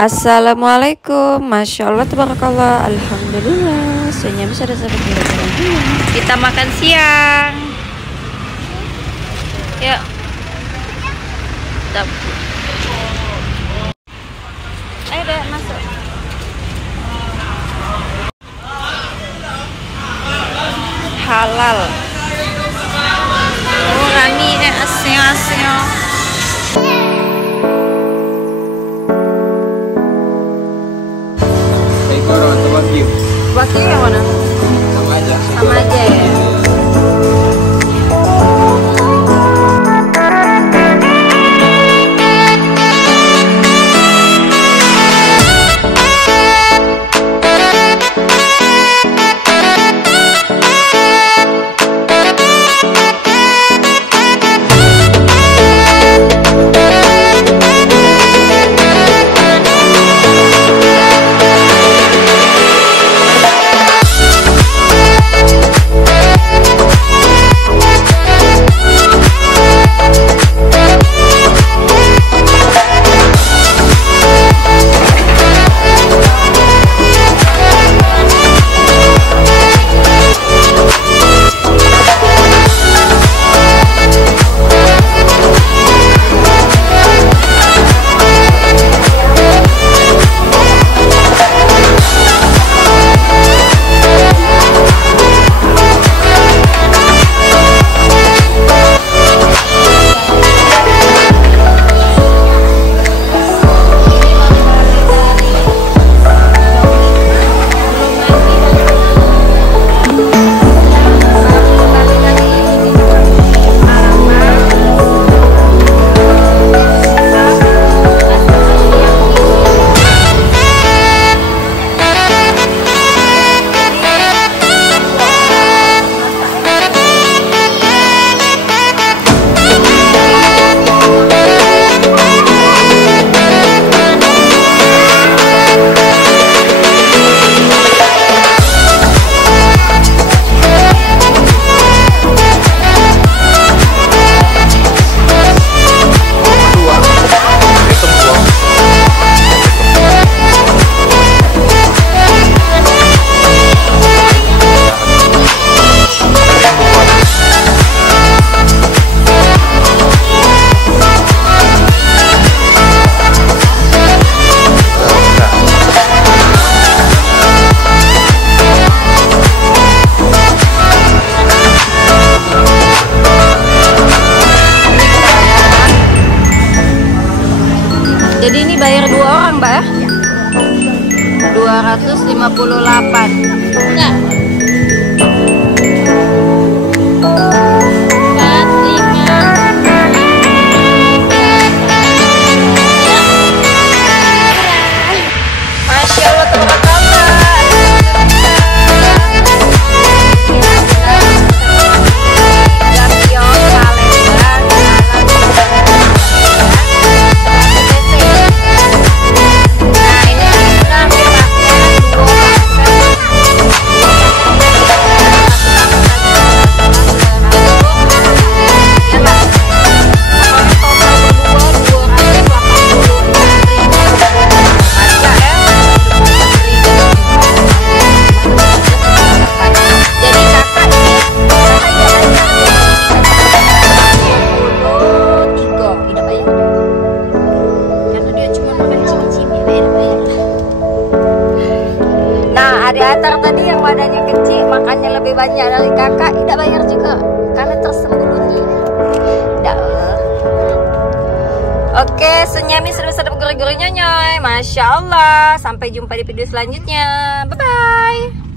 Assalamualaikum, Masya Allah, tabarakallah, Alhamdulillah. Senyum bisa ada sahabat kita makan siang. Yuk. Ayo deh, masuk. Halal. Oh, rami asing-asing. Waktu yang mana? Sama aja ya. Jadi ini bayar 2 orang, Mbak ya? 258. Enggak. 3. Ada Atar tadi yang badannya kecil, makannya lebih banyak dari kakak, tidak bayar juga karena tersembunyi. Oke, senyami sedap-sedap gurih-gurih nyoy. Masya Allah. Sampai jumpa di video selanjutnya. Bye-bye.